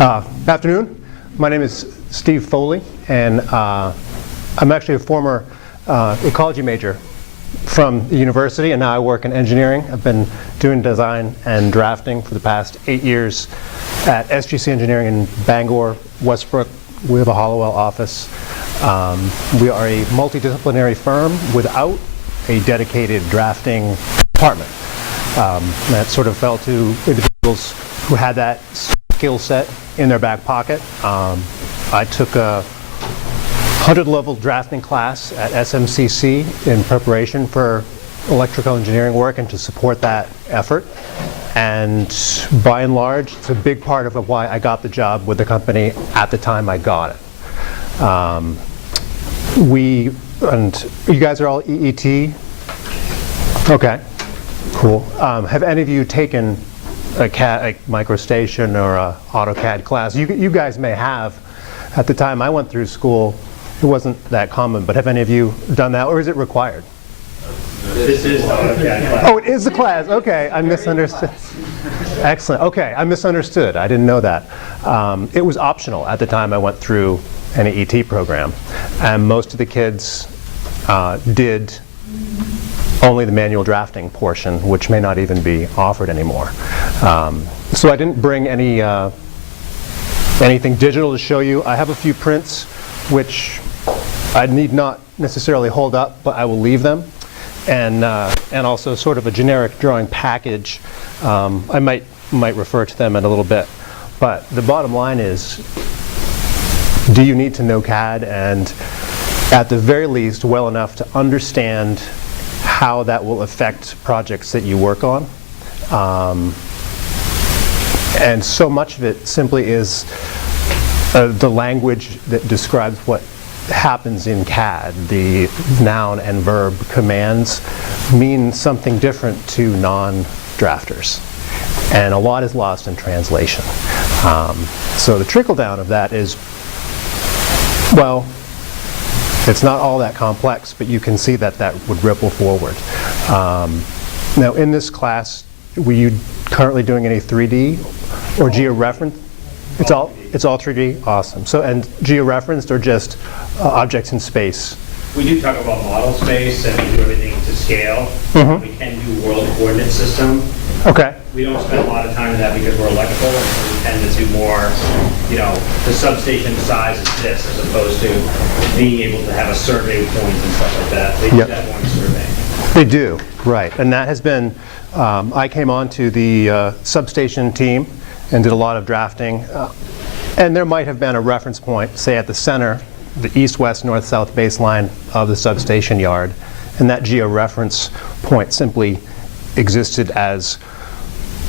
Afternoon. My name is Steve Foley, and I'm actually a former ecology major from the university, and now I work in engineering. I've been doing design and drafting for the past 8 years at SGC Engineering in Bangor, Westbrook. We have a Hollowell office. We are a multidisciplinary firm without a dedicated drafting department. That sort of fell to individuals who had that skill set in their back pocket. I took a 100-level drafting class at SMCC in preparation for electrical engineering work and to support that effort. And by and large, it's a big part of why I got the job with the company at the time I got it. You guys are all EET? Okay, cool. Have any of you taken a MicroStation or a AutoCAD class? You guys may have. At the time I went through school, it wasn't that common, but have any of you done that, or is it required? This is the AutoCAD class. Oh, it is the class. Okay, I misunderstood. Excellent. Okay, I misunderstood. I didn't know that. It was optional at the time I went through an EET program, and most of the kids did only the manual drafting portion, which may not even be offered anymore. So I didn't bring anything digital to show you. I have a few prints which I need not necessarily hold up, but I will leave them. And also sort of a generic drawing package. I might refer to them in a little bit. But the bottom line is, do you need to know CAD, and at the very least well enough to understand how that will affect projects that you work on? And so much of it simply is the language that describes what happens in CAD. The noun and verb commands mean something different to non-drafters. And a lot is lost in translation. So the trickle down of that is, well, it's not all that complex, but you can see that that would ripple forward. Now in this class, were you currently doing any 3D or georeference? It's all 3D? Awesome. So, and georeferenced or just objects in space? We do talk about model space, and we do everything to scale. Mm-hmm. We can do world coordinate system. Okay. We don't spend a lot of time in that because we're electrical, and so we tend to do more, the substation size is this, as opposed to being able to have a survey point and stuff like that. They do that one survey. They do, right. And that has been, I came on to the substation team and did a lot of drafting. And there might have been a reference point, say at the center, the east, west, north, south baseline of the substation yard. And that georeference point simply existed as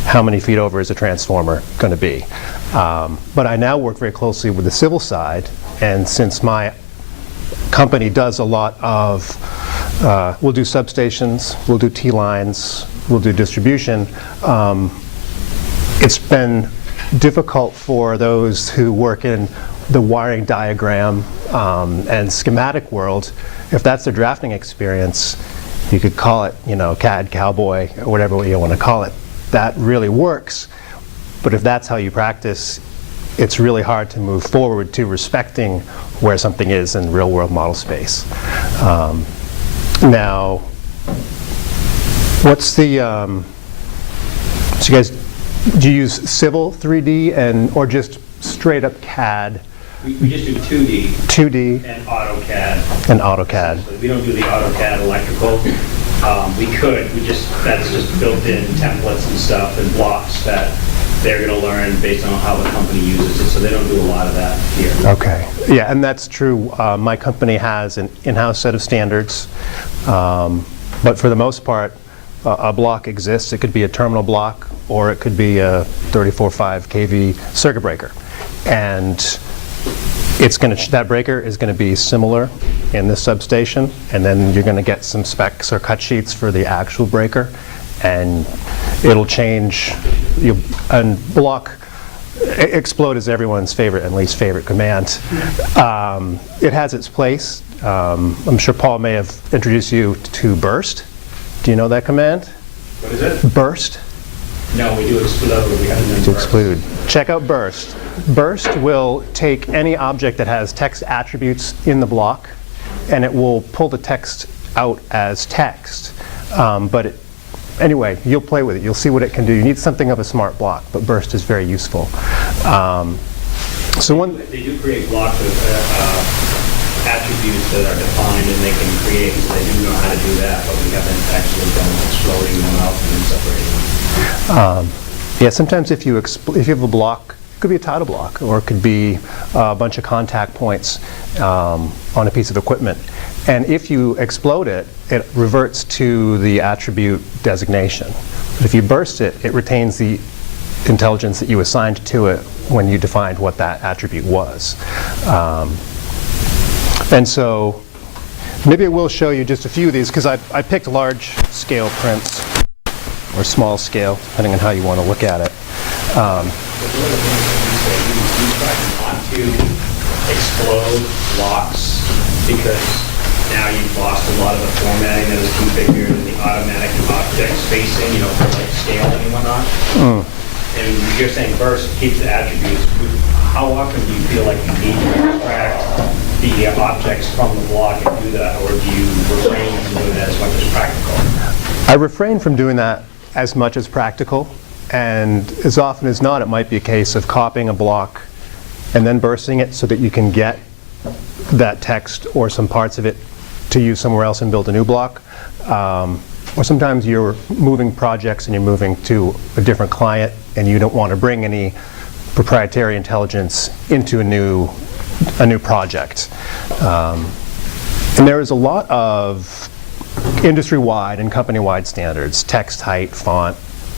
how many feet over is a transformer going to be. But I now work very closely with the civil side, and since my company does a lot of, we'll do substations, we'll do T-lines, we'll do distribution, it's been difficult for those who work in the wiring diagram and schematic world. If that's their drafting experience, you could call it, CAD Cowboy or whatever you want to call it. That really works. But if that's how you practice, it's really hard to move forward to respecting where something is in real world model space. Now, what's the, so you guys, do you use Civil 3D or just straight up CAD? We just do 2D. 2D. And AutoCAD. And AutoCAD. We don't do the AutoCAD electrical. We could. That's just built-in templates and stuff and blocks that they're going to learn based on how the company uses it. So they don't do a lot of that here. Okay. Yeah, and that's true. My company has an in-house set of standards. But for the most part, a block exists. It could be a terminal block, or it could be a 34.5 kV circuit breaker. And that breaker is going to be similar in this substation, and then you're going to get some specs or cut sheets for the actual breaker, and it'll change. And block explode is everyone's favorite and least favorite command. It has its place. I'm sure Paul may have introduced you to burst. Do you know that command? What is it? Burst. No, we do explode. We haven't done To burst. exclude. Check out Burst. Burst will take any object that has text attributes in the block, and it will pull the text out as text. Anyway, you'll play with it. You'll see what it can do. You need something of a smart block, but Burst is very useful. They do create blocks with attributes that are defined, and they can create, so they do know how to do that, but we haven't actually done exploding them out and then separating them. Yeah, sometimes if you have a block, it could be a title block, or it could be a bunch of contact points on a piece of equipment. And if you explode it, it reverts to the attribute designation. But if you burst it, it retains the intelligence that you assigned to it when you defined what that attribute was. And so maybe I will show you just a few of these, because I picked large scale prints or small scale, depending on how you want to look at it. But one of the things that you try not to explode blocks, because now you've lost a lot of the formatting that is configured in the automatic object spacing, for like scaling and whatnot. And you're saying burst keeps the attributes. How often do you feel like you need to extract the objects from the block and do that, or do you refrain from doing that as much as practical? I refrain from doing that as much as practical, and as often as not, it might be a case of copying a block and then bursting it so that you can get that text or some parts of it to use somewhere else and build a new block. Or sometimes you're moving projects and you're moving to a different client and you don't want to bring any proprietary intelligence into a new project. And there is a lot of industry-wide and company-wide standards, text height, font.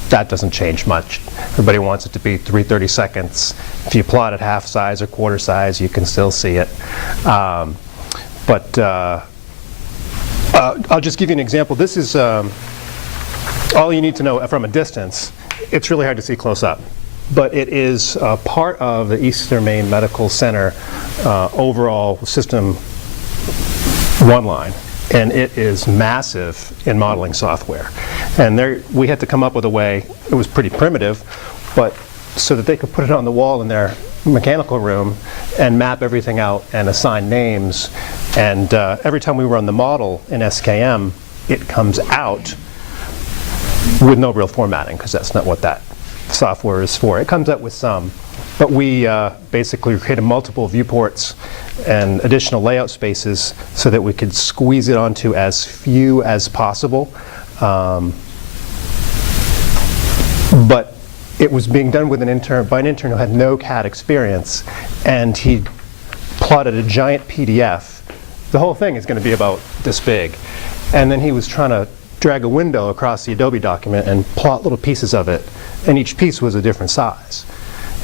That doesn't change much. Everybody wants it to be 330 seconds. If you plot it half size or quarter size, you can still see it. I'll just give you an example. This is all you need to know from a distance. It's really hard to see close up, but it is part of the Eastern Maine Medical Center overall system one line, and it is massive in modeling software. And we had to come up with a way, it was pretty primitive, but so that they could put it on the wall in their mechanical room and map everything out and assign names. And every time we run the model in SKM, it comes out with no real formatting, because that's not what that software is for. It comes out with some, but we basically created multiple viewports and additional layout spaces so that we could squeeze it onto as few as possible. But it was being done with by an intern who had no CAD experience, and he plotted a giant PDF. The whole thing is going to be about this big. And then he was trying to drag a window across the Adobe document and plot little pieces of it, and each piece was a different size.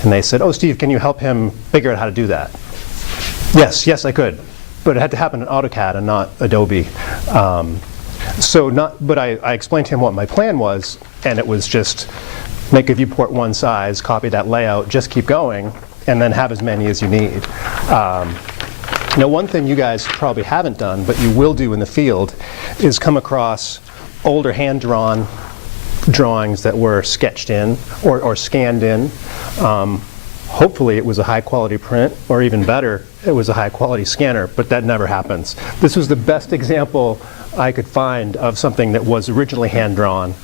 And they said, "Oh, Steve, can you help him figure out how to do that?" Yes, I could. But it had to happen in AutoCAD and not Adobe. But I explained to him what my plan was, and it was just make a viewport one size, copy that layout, just keep going, and then have as many as you need. Now, one thing you guys probably haven't done, but you will do in the field, is come across older hand-drawn drawings that were sketched in or scanned in. Hopefully it was a high-quality print, or even better, it was a high-quality scanner, but that never happens. This was the best example I could find of something that was originally hand-drawn,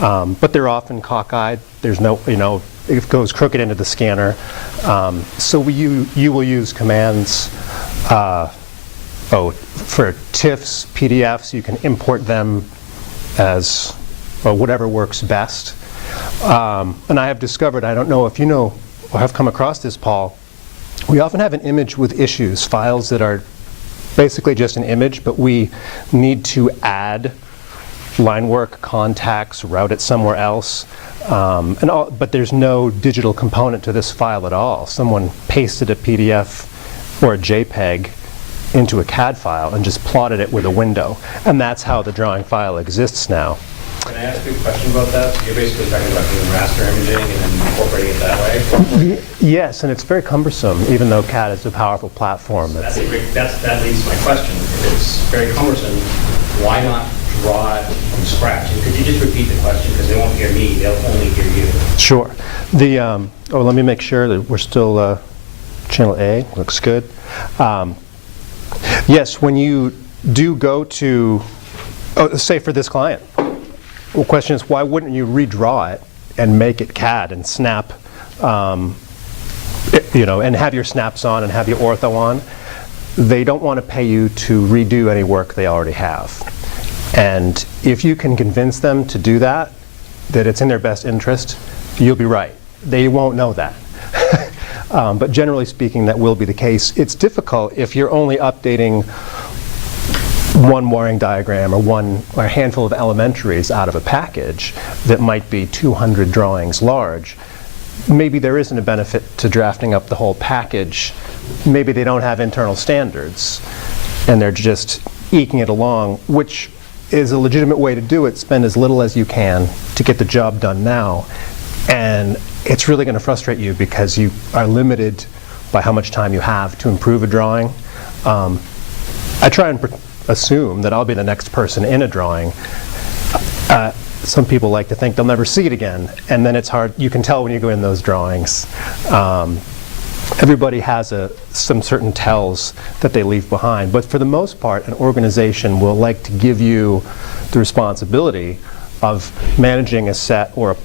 but they're often cockeyed. There's no, it goes crooked into the scanner. So you will use commands for TIFFs, PDFs. You can import them as whatever works best. And I have discovered, I don't know if you know or have come across this, Paul, we often have an image with issues, files that are basically just an image, but we need to add line work, contacts, route it somewhere else. But there's no digital component to this file at all. Someone pasted a PDF or a JPEG into a CAD file and just plotted it with a window. And that's how the drawing file exists now. Can I ask you a question about that? You're basically talking about doing raster imaging and then incorporating it that way? Yes, and it's very cumbersome, even though CAD is a powerful platform. That leads to my question. If it's very cumbersome, why not draw it from scratch. And could you just repeat the question, because they won't hear me, they'll only hear you. Sure. Let me make sure that we're still channel A. Looks good. Yes, when you do go to, say for this client, the question is, why wouldn't you redraw it and make it CAD and snap, and have your snaps on and have your ortho on? They don't want to pay you to redo any work they already have. And if you can convince them to do that it's in their best interest, you'll be right. They won't know that. But generally speaking, that will be the case. It's difficult if you're only updating one wiring diagram or a handful of elementaries out of a package that might be 200 drawings large. Maybe there isn't a benefit to drafting up the whole package. Maybe they don't have internal standards and they're just eking it along, which is a legitimate way to do it. Spend as little as you can to get the job done now. And it's really going to frustrate you because you are limited by how much time you have to improve a drawing. I try and assume that I'll be the next person in a drawing. Some people like to think they'll never see it again, and then it's hard. You can tell when you go in those drawings. Everybody has some certain tells that they leave behind, but for the most part, an organization will like to give you the responsibility of managing a set or a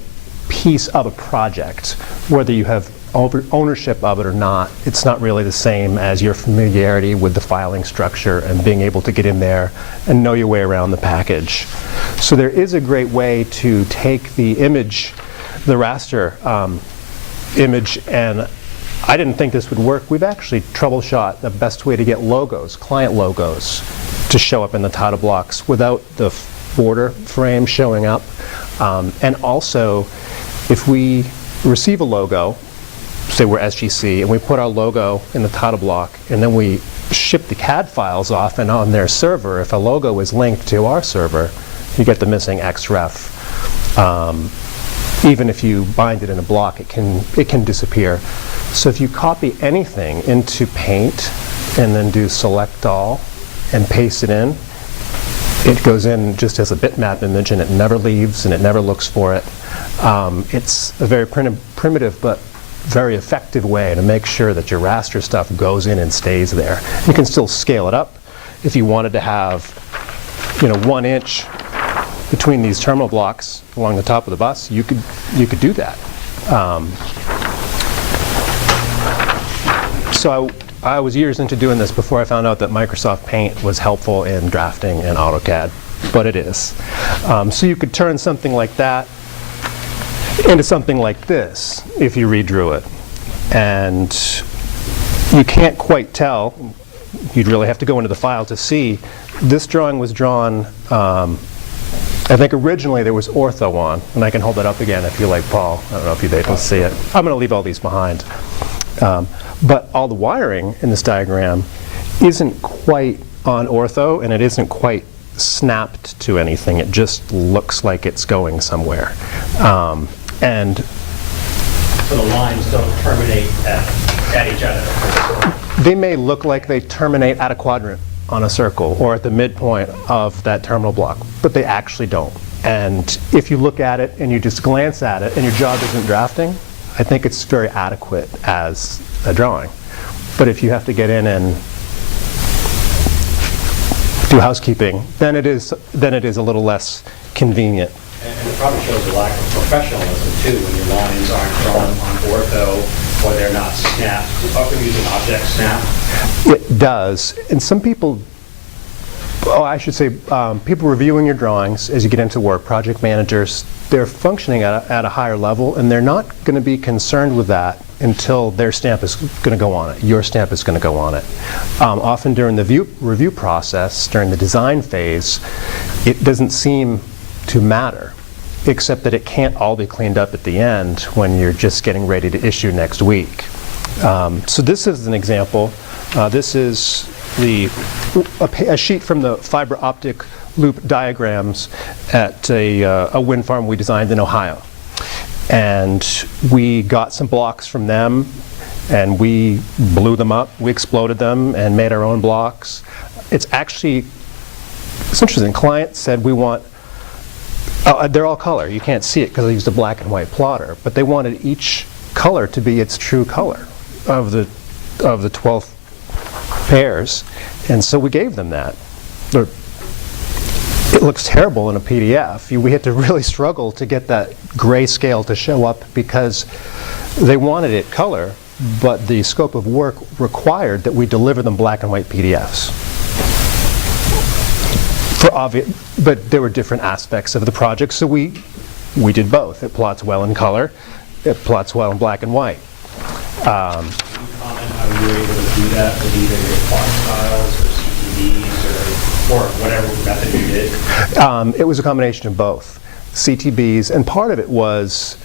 piece of a project, whether you have ownership of it or not. It's not really the same as your familiarity with the filing structure and being able to get in there and know your way around the package. So there is a great way to take the image, the raster image, and I didn't think this would work. We've actually troubleshot the best way to get logos, client logos, to show up in the title blocks without the border frame showing up. And also, if we receive a logo, say we're SGC, and we put our logo in the title block, and then we ship the CAD files off and on their server, if a logo is linked to our server, you get the missing XREF. Even if you bind it in a block, it can disappear. So if you copy anything into Paint and then do Select All and paste it in, it goes in just as a bitmap image and it never leaves and it never looks for it. It's a very primitive but very effective way to make sure that your raster stuff goes in and stays there. You can still scale it up. If you wanted to have 1 inch between these terminal blocks along the top of the bus, you could do that. So I was years into doing this before I found out that Microsoft Paint was helpful in drafting in AutoCAD, but it is. So you could turn something like that into something like this if you redrew it. And you can't quite tell. You'd really have to go into the file to see. This drawing was drawn, I think originally there was ortho on, and I can hold it up again if you like, Paul. I don't know if you're able to see it. I'm going to leave all these behind. But all the wiring in this diagram isn't quite on ortho, and it isn't quite snapped to anything. It just looks like it's going somewhere. And So the lines don't terminate at each other. they may look like they terminate at a quadrant on a circle or at the midpoint of that terminal block, but they actually don't. And if you look at it and you just glance at it and your job isn't drafting, I think it's very adequate as a drawing. But if you have to get in and do housekeeping, then it is a little less convenient. And it probably shows a lack of professionalism too when your lines aren't drawn on ortho or they're not snapped. Are we using object snap? It does. And some people, I should say, people reviewing your drawings as you get into work, project managers, they're functioning at a higher level, and they're not going to be concerned with that until their stamp is going to go on it, your stamp is going to go on it. Often during the review process, during the design phase, it doesn't seem to matter, except that it can't all be cleaned up at the end when you're just getting ready to issue next week. So this is an example. This is a sheet from the fiber optic loop diagrams at a wind farm we designed in Ohio. And we got some blocks from them and we blew them up, we exploded them and made our own blocks. It's interesting. Client said we want Oh, they're all color. You can't see it because I used a black and white plotter. But they wanted each color to be its true color of the 12 pairs, and so we gave them that. It looks terrible in a PDF. We had to really struggle to get that grayscale to show up because they wanted it color, but the scope of work required that we deliver them black and white PDFs. But there were different aspects of the project, so we did both. It plots well in color, it plots well in black and white. Can you comment how you were able to do that with either your plot styles or CTVs or whatever method you did? It was a combination of both. CTBs, and part of it was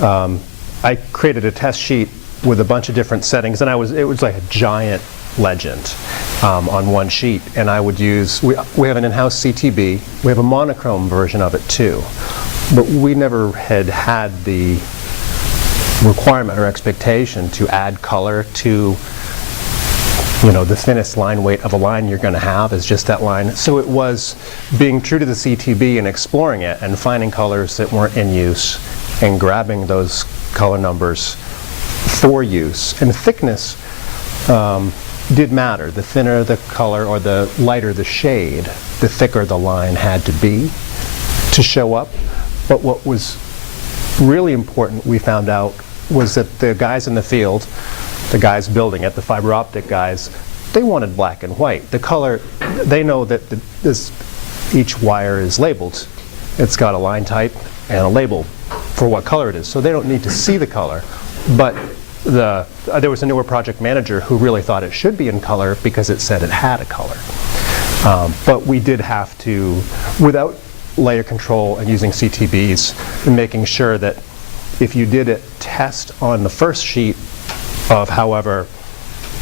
I created a test sheet with a bunch of different settings, and it was like a giant legend on one sheet, and I would use, we have an in-house CTB, we have a monochrome version of it too, but we never had the requirement or expectation to add color to, the thinnest line weight of a line you're going to have is just that line. So it was being true to the CTB and exploring it and finding colors that weren't in use and grabbing those color numbers for use. And thickness did matter. The thinner the color or the lighter the shade, the thicker the line had to be to show up. But what was really important, we found out, was that the guys in the field, the guys building it, the fiber optic guys, they wanted black and white. The color, they know that each wire is labeled. It's got a line type and a label for what color it is, so they don't need to see the color. But there was a newer project manager who really thought it should be in color because it said it had a color. But we did have to, without layer control and using CTBs, and making sure that if you did a test on the first sheet of however,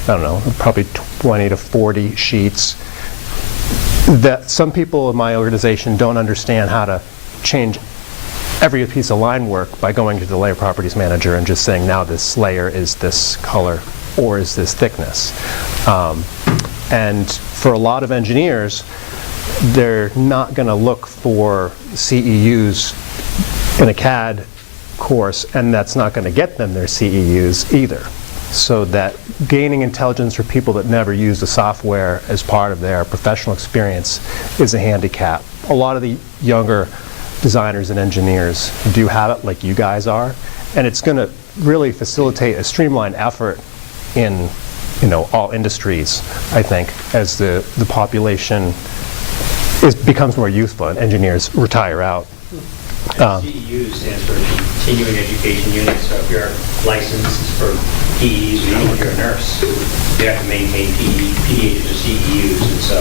I don't know, probably 20 to 40 sheets, that some people in my organization don't understand how to change every piece of line work by going to the layer properties manager and just saying, now this layer is this color or is this thickness. And for a lot of engineers, they're not going to look for CEUs in a CAD course, and that's not going to get them their CEUs either. So that gaining intelligence for people that never use the software as part of their professional experience is a handicap. A lot of the younger designers and engineers do have it like you guys are, and it's going to really facilitate a streamlined effort in all industries, I think, as the population becomes more youthful and engineers retire out. CEU stands for Continuing Education Unit, so if you're licensed for PEs, or even if you're a nurse, you have to maintain PEs or CEUs, and so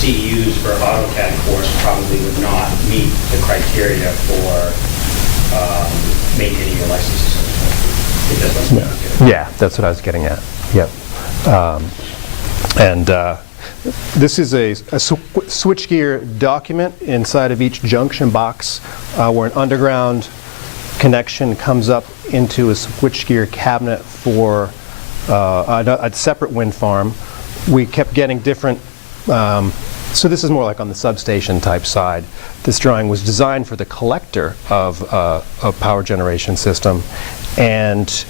CEUs for AutoCAD course probably would not meet the criteria for maintaining your licenses. Yeah, that's what I was getting at. Yep. This is a switchgear document inside of each junction box where an underground connection comes up into a switchgear cabinet for a separate wind farm. We kept getting different, so this is more like on the substation type side. This drawing was designed for the collector of a power generation system, and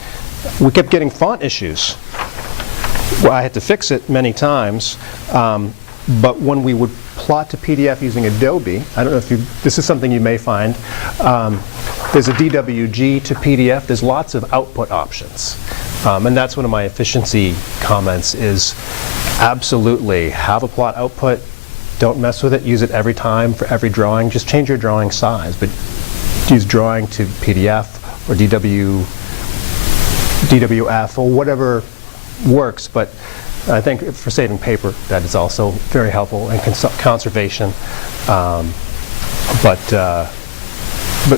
we kept getting font issues. Well, I had to fix it many times, but when we would plot to PDF using Adobe, I don't know if this is something you may find, there's a DWG to PDF, there's lots of output options. And that's one of my efficiency comments is absolutely have a plot output, don't mess with it, use it every time for every drawing, just change your drawing size, but use drawing to PDF or DWF or whatever works, but I think for saving paper that is also very helpful, and conservation. But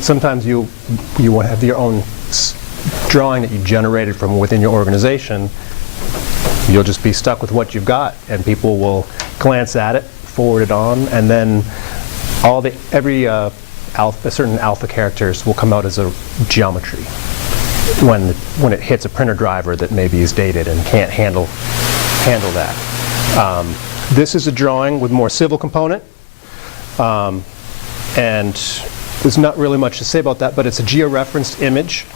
sometimes you want to have your own drawing that you generated from within your organization. You'll just be stuck with what you've got, and people will glance at it, forward it on, and then certain alpha characters will come out as a geometry when it hits a printer driver that maybe is dated and can't handle that. This is a drawing with more civil component, and there's not really much to say about that, but it's a georeferenced image,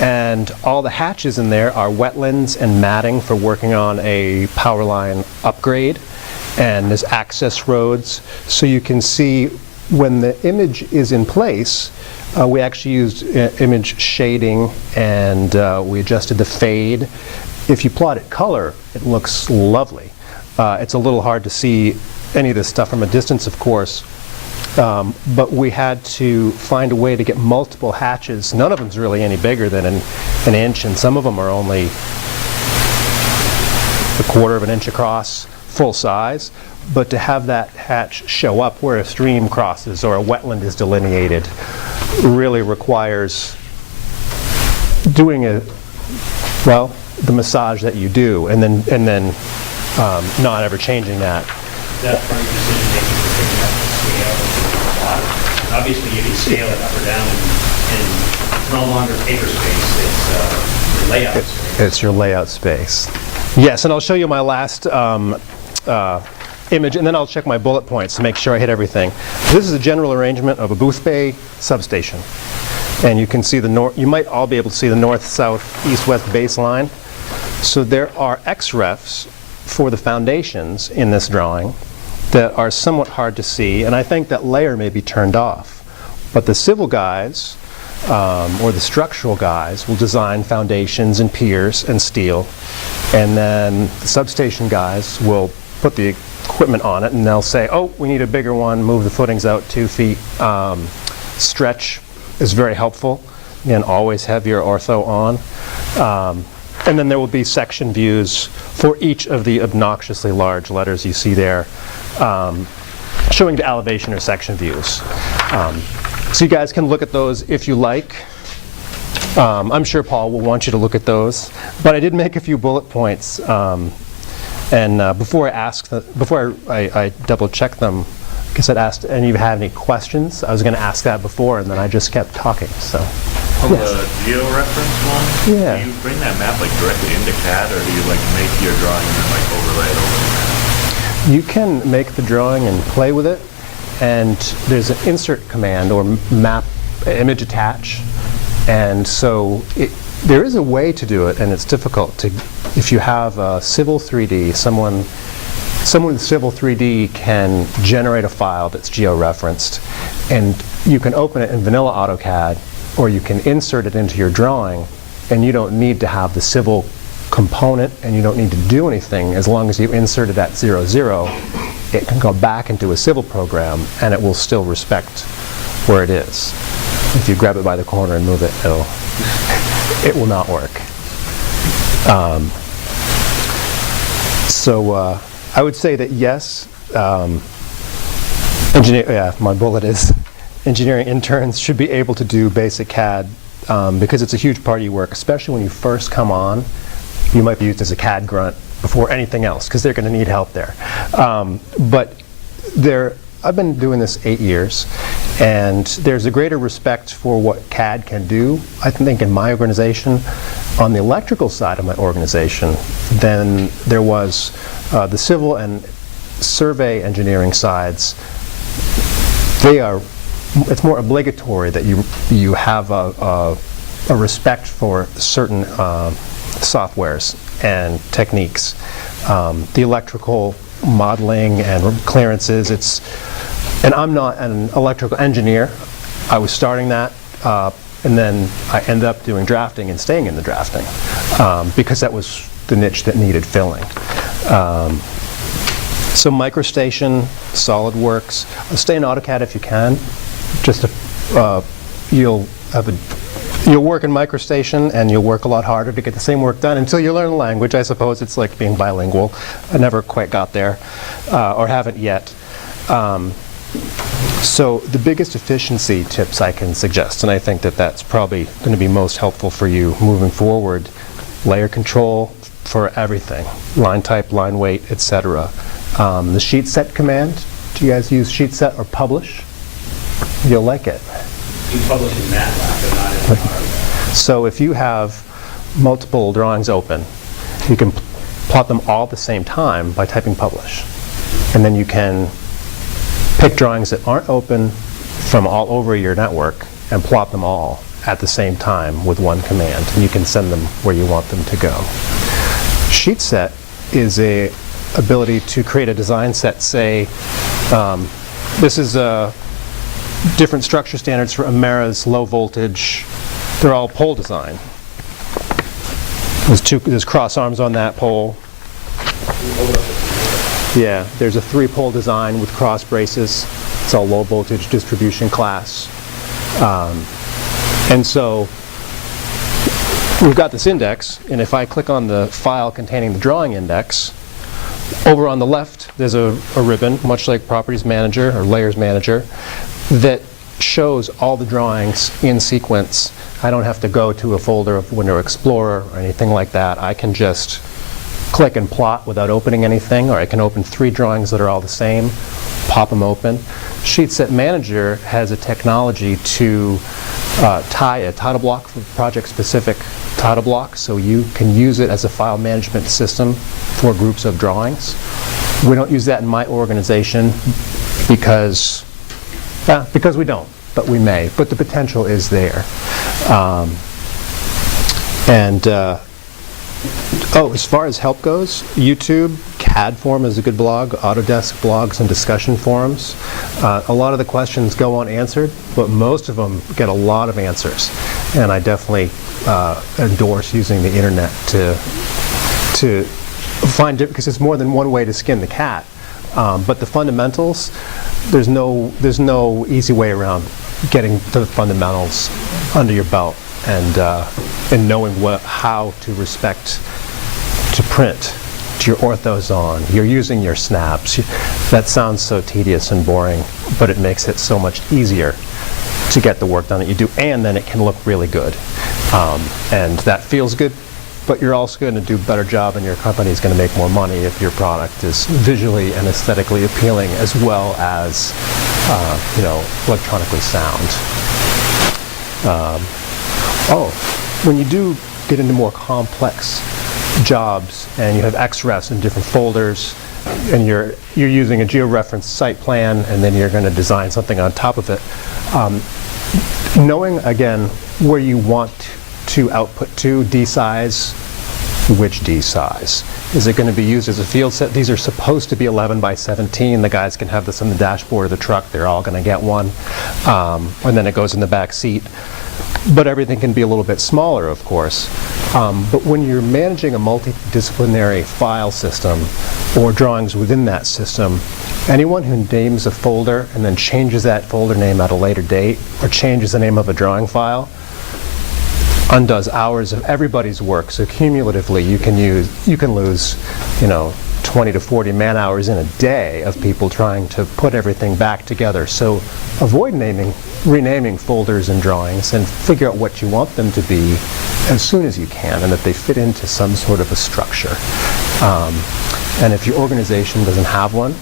and all the hatches in there are wetlands and matting for working on a power line upgrade, and there's access roads, so you can see when the image is in place. We actually used image shading, and we adjusted the fade. If you plot it color, it looks lovely. It's a little hard to see any of this stuff from a distance, of course, but we had to find a way to get multiple hatches. None of them's really any bigger than an inch, and some of them are only a quarter of an inch across, full size. But to have that hatch show up where a stream crosses or a wetland is delineated really requires doing the massage that you do, and then not ever changing that. That's part of your decision making for picking up the scale of the plot. Obviously, you can scale it up or down, and it's no longer paper space, it's your layout space. It's your layout space. Yes, and I'll show you my last image, and then I'll check my bullet points to make sure I hit everything. This is a general arrangement of a Booth Bay substation. And you can see you might all be able to see the north, south, east, west baseline. So there are XREFs for the foundations in this drawing that are somewhat hard to see, and I think that layer may be turned off. But the civil guys, or the structural guys, will design foundations and piers and steel, and then the substation guys will put the equipment on it, and they'll say, oh, we need a bigger one, move the footings out 2 feet. Stretch is very helpful, and always have your ortho on. And then there will be section views for each of the obnoxiously large letters you see there, showing the elevation or section views. So you guys can look at those if you like. I'm sure Paul will want you to look at those, but I did make a few bullet points. And before I double check them, I guess I'd asked any of you have any questions. I was going to ask that before, and then I just kept talking. So. On the georeference one, Yeah. do you bring that map like directly into CAD, or do you like make your drawing and then like overlay it over the map? You can make the drawing and play with it, and there's an insert command or map image attach, and so there is a way to do it, and it's difficult to. If you have Civil 3D, someone with Civil 3D can generate a file that's georeferenced, and you can open it in vanilla AutoCAD, or you can insert it into your drawing, and you don't need to have the civil component, and you don't need to do anything. As long as you insert it at 0, 0, it can go back into a civil program, and it will still respect where it is. If you grab it by the corner and move it, it will not work. So I would say that yes, my bullet is engineering interns should be able to do basic CAD because it's a huge part of your work, especially when you first come on. You might be used as a CAD grunt before anything else because they're going to need help there. But I've been doing this 8 years, and there's a greater respect for what CAD can do, I think, in my organization, on the electrical side of my organization, than there was the civil and survey engineering sides. It's more obligatory that you have a respect for certain softwares and techniques. The electrical modeling and clearances, and I'm not an electrical engineer. I was starting that, and then I ended up doing drafting and staying in the drafting because that was the niche that needed filling. So MicroStation, SolidWorks, stay in AutoCAD if you can. Just you'll work in MicroStation, and you'll work a lot harder to get the same work done until you learn the language. I suppose it's like being bilingual. I never quite got there, or haven't yet. So the biggest efficiency tips I can suggest, and I think that that's probably going to be most helpful for you moving forward, layer control for everything, line type, line weight, etc. The sheet set command, do you guys use sheet set or publish? You'll like it. You publish in MATLAB, but not in AutoCAD. So if you have multiple drawings open, you can plot them all at the same time by typing publish. And then you can pick drawings that aren't open, from all over your network and plot them all at the same time with one command, and you can send them where you want them to go. Sheetset is a ability to create a design set. Say, this is different structure standards for Amera's low voltage. They're all pole design. There's cross arms on that pole. Yeah, there's a 3-pole design with cross braces. It's all low voltage distribution class. And so we've got this index, and if I click on the file containing the drawing index, over on the left there's a ribbon, much like Properties Manager or Layers Manager, that shows all the drawings in sequence. I don't have to go to a folder of Window Explorer or anything like that. I can just click and plot without opening anything, or I can open 3 drawings that are all the same, pop them open. Sheetset Manager has a technology to tie a title block for project-specific title block, so you can use it as a file management system for groups of drawings. We don't use that in my organization because we don't, but we may. But the potential is there. As far as help goes, YouTube, CAD Forum is a good blog, Autodesk blogs and discussion forums. A lot of the questions go unanswered, but most of them get a lot of answers. And I definitely endorse using the internet to find it, because there's more than one way to skin the cat. But the fundamentals, there's no easy way around getting to the fundamentals under your belt and knowing how to respect, to print, to your orthos on, you're using your snaps. That sounds so tedious and boring, but it makes it so much easier to get the work done that you do, and then it can look really good. And that feels good, but you're also going to do a better job, and your company is going to make more money if your product is visually and aesthetically appealing as well as electronically sound. When you do get into more complex jobs and you have XREFs in different folders, and you're using a georeferenced site plan, and then you're going to design something on top of it, knowing again where you want to output to, D-size, which D-size? Is it going to be used as a field set? These are supposed to be 11 by 17. The guys can have this on the dashboard of the truck. They're all going to get one. And then it goes in the back seat. But everything can be a little bit smaller, of course. But when you're managing a multidisciplinary file system or drawings within that system, anyone who names a folder and then changes that folder name at a later date, or changes the name of a drawing file, undoes hours of everybody's work. So cumulatively, you can lose 20 to 40 man hours in a day of people trying to put everything back together. So avoid renaming folders and drawings, and figure out what you want them to be as soon as you can, and that they fit into some sort of a structure. And if your organization doesn't have one,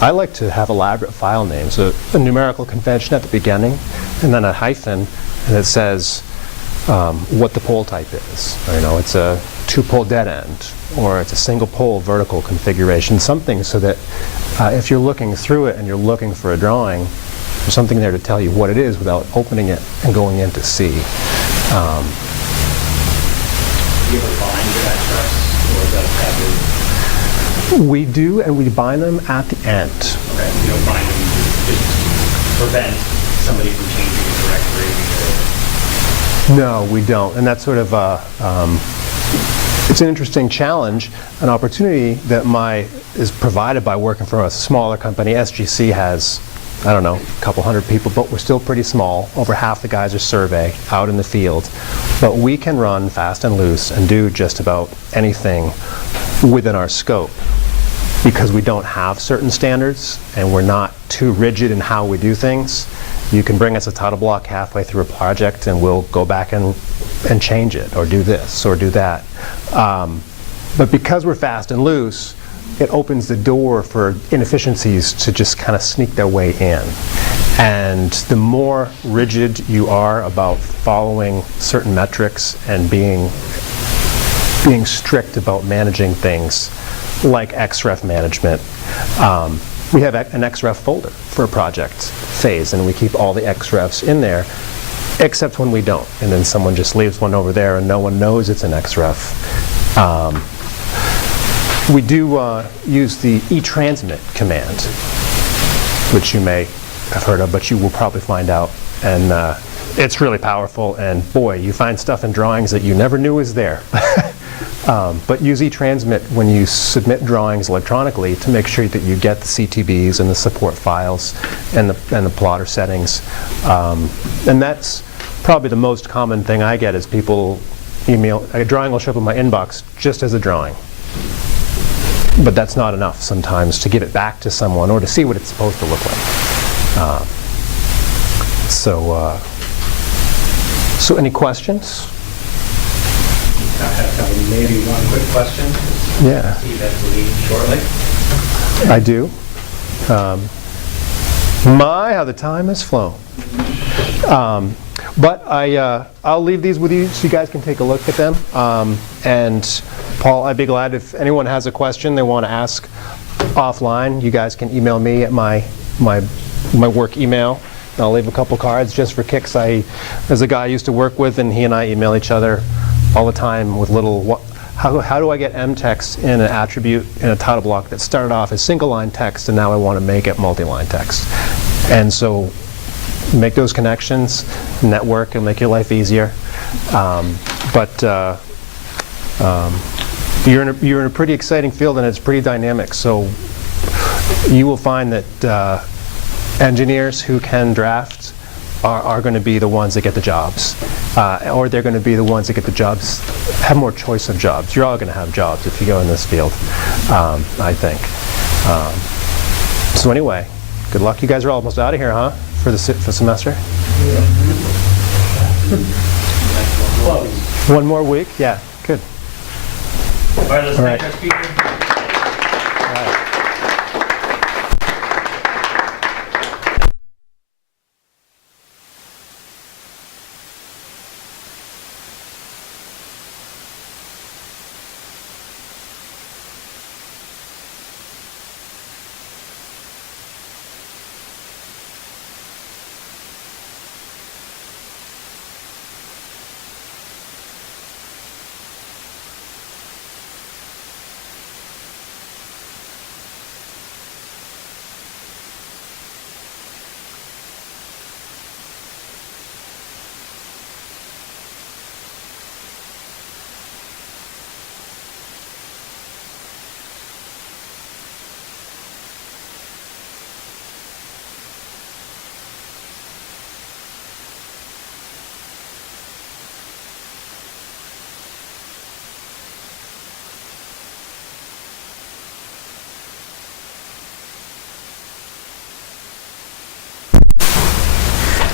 I like to have elaborate file names, a numerical convention at the beginning, and then a hyphen, and it says what the pole type is. It's a 2-pole dead end, or it's a single pole vertical configuration, something so that if you're looking through it and you're looking for a drawing, there's something there to tell you what it is without opening it and going in to see. Do you ever bind your XREFs, or does that have We do, and we bind them at the end. Okay, you don't bind them just to prevent somebody from changing the directory? No, we don't. And that's sort of it's an interesting challenge, an opportunity that is provided by working for a smaller company. SGC has, I don't know, a couple hundred people, but we're still pretty small. Over half the guys are survey out in the field. But we can run fast and loose and do just about anything within our scope, because we don't have certain standards and we're not too rigid in how we do things. You can bring us a title block halfway through a project and we'll go back and change it, or do this or do that. But because we're fast and loose, it opens the door for inefficiencies to just kind of sneak their way in. And the more rigid you are about following certain metrics and being strict about managing things like XREF management, we have an XREF folder for a project phase, and we keep all the XREFs in there, except when we don't. And then someone just leaves one over there and no one knows it's an XREF. We do use the eTransmit command, which you may have heard of, but you will probably find out. And it's really powerful, and boy, you find stuff in drawings that you never knew was there. But use eTransmit when you submit drawings electronically to make sure that you get the CTBs and the support files and the plotter settings. And that's probably the most common thing I get is people email, a drawing will show up in my inbox just as a drawing. But that's not enough sometimes to give it back to someone or to see what it's supposed to look like. So any questions? I have maybe one quick question. Yeah. See you guys will leave shortly. I do. My, how the time has flown. But I'll leave these with you so you guys can take a look at them. And Paul, I'd be glad if anyone has a question they want to ask offline. You guys can email me at my work email. I'll leave a couple cards just for kicks. There's a guy I used to work with, and he and I email each other all the time with little, how do I get M-text in an attribute in a title block that started off as single line text and now I want to make it multi-line text. And so make those connections, network, and make your life easier. You're in a pretty exciting field, and it's pretty dynamic. So you will find that engineers who can draft are going to be the ones that get the jobs, or they're going to be the ones that get the jobs, have more choice of jobs. You're all going to have jobs if you go in this field, I think. So anyway, good luck. You guys are almost out of here, huh? For the semester? One more week? Yeah, good. All right, let's All thank right. our speaker.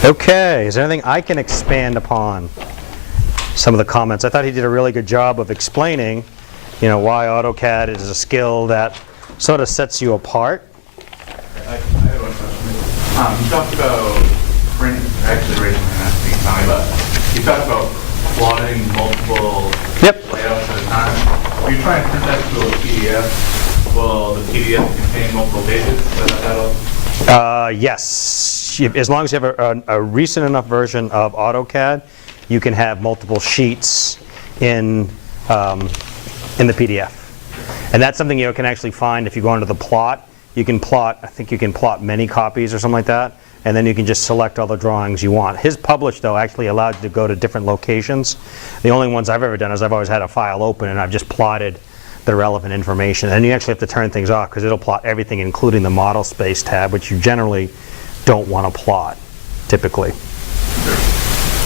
Okay, is there anything I can expand upon? Some of the comments. I thought he did a really good job of explaining, why AutoCAD is a skill that sort of sets you apart. I have one question. You talked about print, actually raising my hand, so you can tell me, but you talked about plotting multiple layouts at a time. When you try and print that to a PDF, will the PDF contain multiple pages? Yes. As long as you have a recent enough version of AutoCAD, you can have multiple sheets in the PDF. And that's something you can actually find if you go into the plot. You can plot, I think you can plot many copies or something like that, and then you can just select all the drawings you want. His publish, though, actually allowed you to go to different locations. The only ones I've ever done is I've always had a file open and I've just plotted the relevant information. And you actually have to turn things off because it'll plot everything, including the model space tab, which you generally don't want to plot, typically.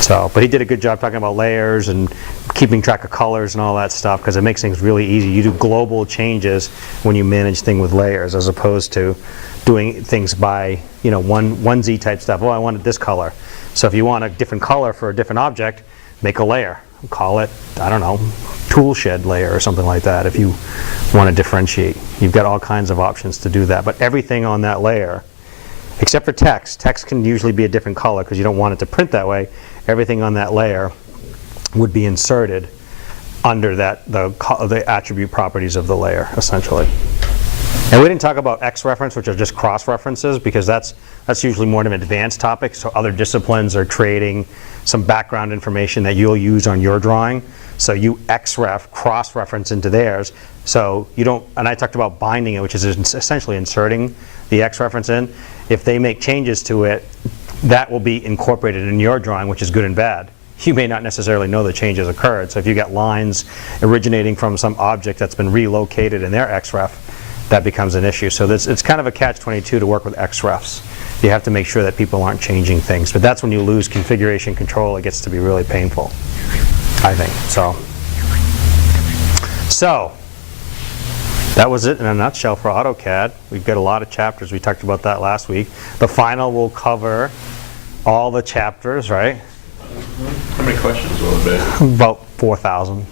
So, but he did a good job talking about layers and keeping track of colors and all that stuff, because it makes things really easy. You do global changes when you manage things with layers, as opposed to doing things by, onesie type stuff. Oh, I wanted this color. So if you want a different color for a different object, make a layer. Call it, I don't know, tool shed layer or something like that if you want to differentiate. You've got all kinds of options to do that. But everything on that layer, except for text. Text can usually be a different color because you don't want it to print that way. Everything on that layer would be inserted under the attribute properties of the layer, essentially. And we didn't talk about X-reference, which are just cross-references, because that's usually more of an advanced topic, so other disciplines are creating some background information that you'll use on your drawing. So you cross-reference into theirs, so you don't, and I talked about binding it, which is essentially inserting the X-reference in. If they make changes to it, that will be incorporated in your drawing, which is good and bad. You may not necessarily know the changes occurred, so if you got lines originating from some object that's been relocated in their XREF, that becomes an issue. So it's kind of a catch-22 to work with XREFs. You have to make sure that people aren't changing things, but that's when you lose configuration control. It gets to be really painful, I think. So that was it in a nutshell for AutoCAD. We've got a lot of chapters. We talked about that last week. The final will cover all the chapters, right? How many questions will it be? About 4,000.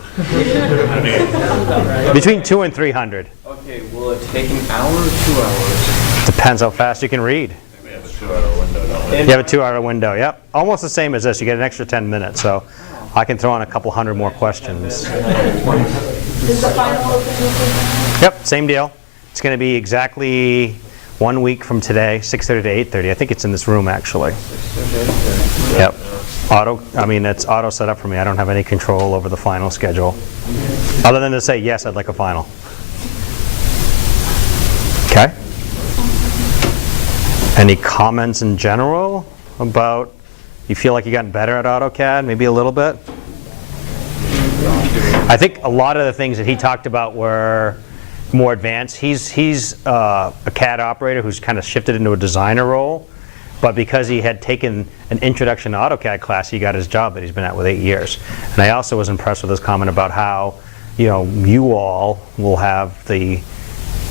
Between 200 and 300. Okay, will it take an hour or 2 hours? Depends how fast you can read. We have a 2-hour window, don't we? You have a 2-hour window, yep. Almost the same as this. You get an extra 10 minutes, so I can throw in a couple hundred more questions. Is the final open with Yep, same deal. It's going to be exactly 1 week from today, 6:30 to 8:30. I think it's in this room, actually. Yep. It's auto set up for me. I don't have any control over the final schedule. Other than to say, yes, I'd like a final. Okay? Any comments in general about, you feel like you gotten better at AutoCAD? Maybe a little bit? I think a lot of the things that he talked about were more advanced. He's a CAD operator who's kind of shifted into a designer role, but because he had taken an introduction to AutoCAD class, he got his job that he's been at with 8 years. And I also was impressed with his comment about how, you all will have the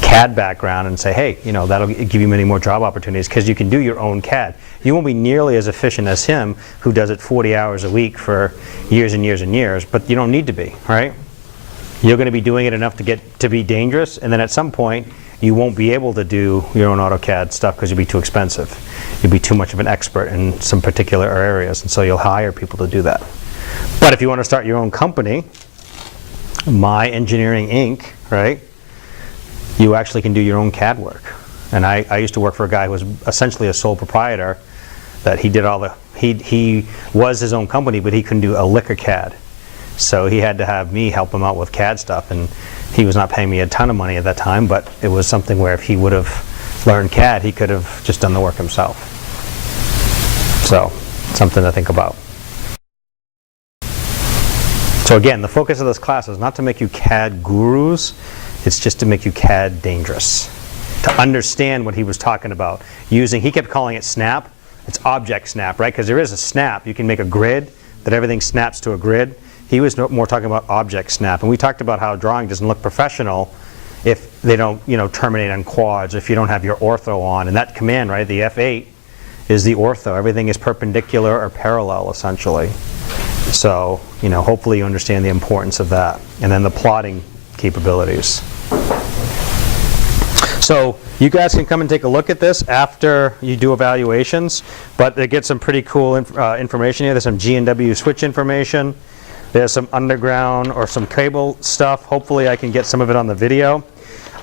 CAD background and say, hey, that'll give you many more job opportunities because you can do your own CAD. You won't be nearly as efficient as him, who does it 40 hours a week for years and years and years, but you don't need to be, right? You're going to be doing it enough to get to be dangerous, and then at some point, you won't be able to do your own AutoCAD stuff because you'll be too expensive. You'll be too much of an expert in some particular areas, and so you'll hire people to do that. But if you want to start your own company, My Engineering Inc., right? You actually can do your own CAD work. And I used to work for a guy who was essentially a sole proprietor, that he did all the, he was his own company, but he couldn't do a lick of CAD. So he had to have me help him out with CAD stuff, and he was not paying me a ton of money at that time, but it was something where if he would have learned CAD, he could have just done the work himself. So, something to think about. So again, the focus of this class is not to make you CAD gurus, it's just to make you CAD dangerous. To understand what he was talking about. He kept calling it snap. It's object snap, right? Because there is a snap. You can make a grid that everything snaps to a grid. He was more talking about object snap. And we talked about how drawing doesn't look professional if they don't, terminate on quads, if you don't have your ortho on. And that command, right, the F8 is the ortho. Everything is perpendicular or parallel, essentially. So, hopefully you understand the importance of that. And then the plotting capabilities. So you guys can come and take a look at this after you do evaluations, but they get some pretty cool information here. There's some G&W switch information. There's some underground or some cable stuff. Hopefully I can get some of it on the video.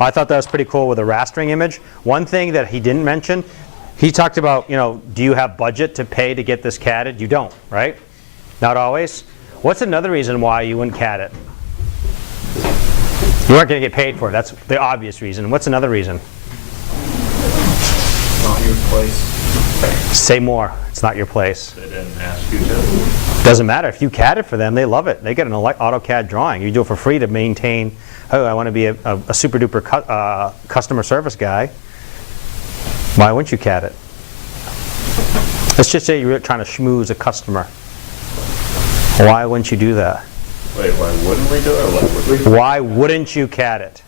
I thought that was pretty cool with a rastering image. One thing that he didn't mention, he talked about, do you have budget to pay to get this CAD'd? You don't, right? Not always. What's another reason why you wouldn't CAD it? You aren't going to get paid for it. That's the obvious reason. What's another reason? Not your place. Say more. It's not your place. They didn't ask you to. Doesn't matter. If you CAD it for them, they love it. They get an AutoCAD drawing. You do it for free to maintain, I want to be a super duper customer service guy. Why wouldn't you CAD it? Let's just say you're trying to schmooze a customer. Why wouldn't you do that? Wait, why wouldn't we do it? Or why would we? Why wouldn't you CAD it?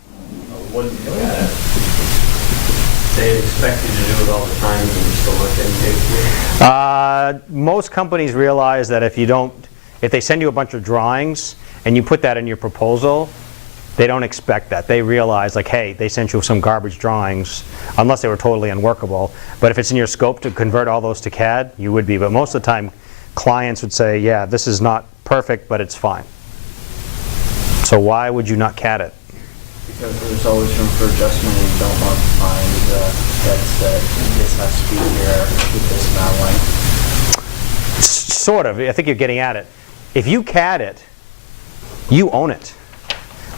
Wouldn't you at it? They expect you to do it all the time and you still not getting paid for it? Most companies realize that if they send you a bunch of drawings and you put that in your proposal, they don't expect that. They realize, like, hey, they sent you some garbage drawings, unless they were totally unworkable. But if it's in your scope to convert all those to CAD, you would be. But most of the time, clients would say, yeah, this is not perfect, but it's fine. So why would you not CAD it? Because there's always room for adjustment and you don't want to find specs that this has to be here with this amount of length. Sort of. I think you're getting at it. If you CAD it, you own it.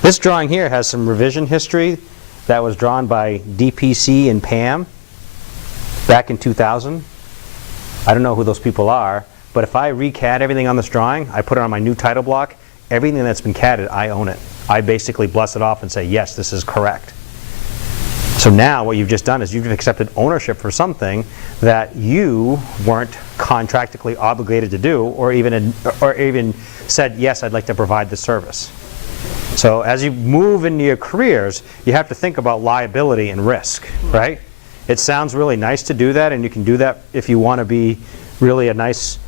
This drawing here has some revision history that was drawn by DPC and Pam back in 2000. I don't know who those people are, but if I re-CAD everything on this drawing, I put it on my new title block, everything that's been CADed, I own it. I basically bless it off and say, yes, this is correct. So now what you've just done is you've accepted ownership for something that you weren't contractually obligated to do, or even said, yes, I'd like to provide the service. So as you move into your careers, you have to think about liability and risk, right? It sounds really nice to do that, and you can do that if you want to be really a nice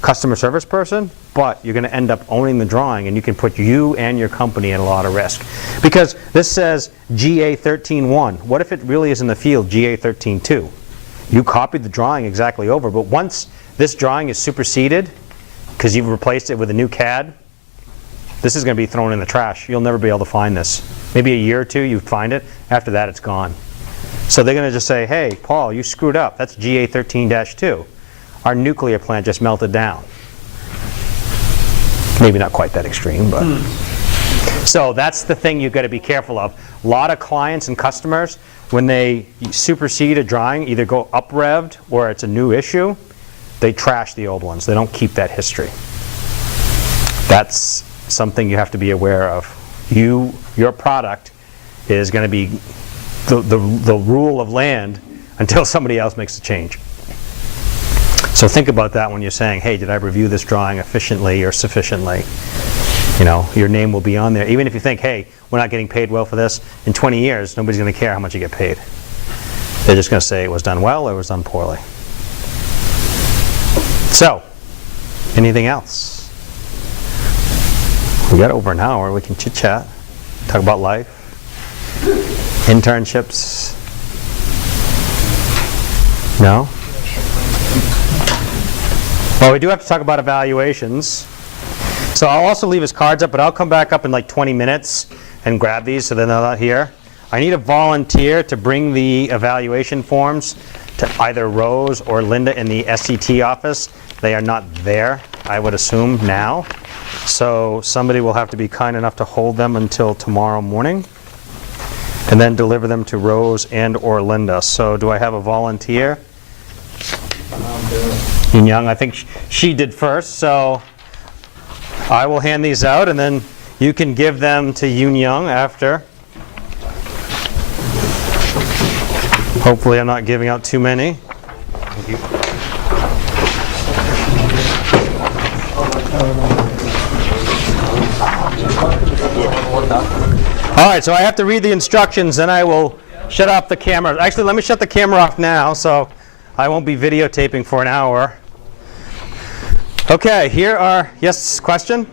customer service person, but you're going to end up owning the drawing, and you can put you and your company at a lot of risk. Because this says GA 13.1. What if it really is in the field GA 13.2? You copied the drawing exactly over, but once this drawing is superseded, because you've replaced it with a new CAD, this is going to be thrown in the trash. You'll never be able to find this. Maybe a year or two you find it. After that, it's gone. So they're going to just say, hey, Paul, you screwed up. That's GA 13-2. Our nuclear plant just melted down. Maybe not quite that extreme, but. So that's the thing you've got to be careful of. A lot of clients and customers, when they supersede a drawing, either go up-revved or it's a new issue, they trash the old ones. They don't keep that history. That's something you have to be aware of. Your product is going to be the rule of land until somebody else makes a change. So think about that when you're saying, hey, did I review this drawing efficiently or sufficiently? You know, your name will be on there. Even if you think, hey, we're not getting paid well for this, in 20 years, nobody's going to care how much you get paid. They're just going to say it was done well or it was done poorly. So, anything else? We got over an hour. We can chit-chat, talk about life, internships. No? Well, we do have to talk about evaluations. So I'll also leave his cards up, but I'll come back up in like 20 minutes and grab these so they're not here. I need a volunteer to bring the evaluation forms to either Rose or Linda in the SCT office. They are not there, I would assume, now. So somebody will have to be kind enough to hold them until tomorrow morning and then deliver them to Rose and or Linda. So do I have a volunteer? Yin Young, I think she did first, so I will hand these out and then you can give them to Yoon Young after. Hopefully I'm not giving out too many. Thank you. All right, so I have to read the instructions, then I will shut off the camera. Actually, let me shut the camera off now, so I won't be videotaping for an hour. Okay, here are, yes, question?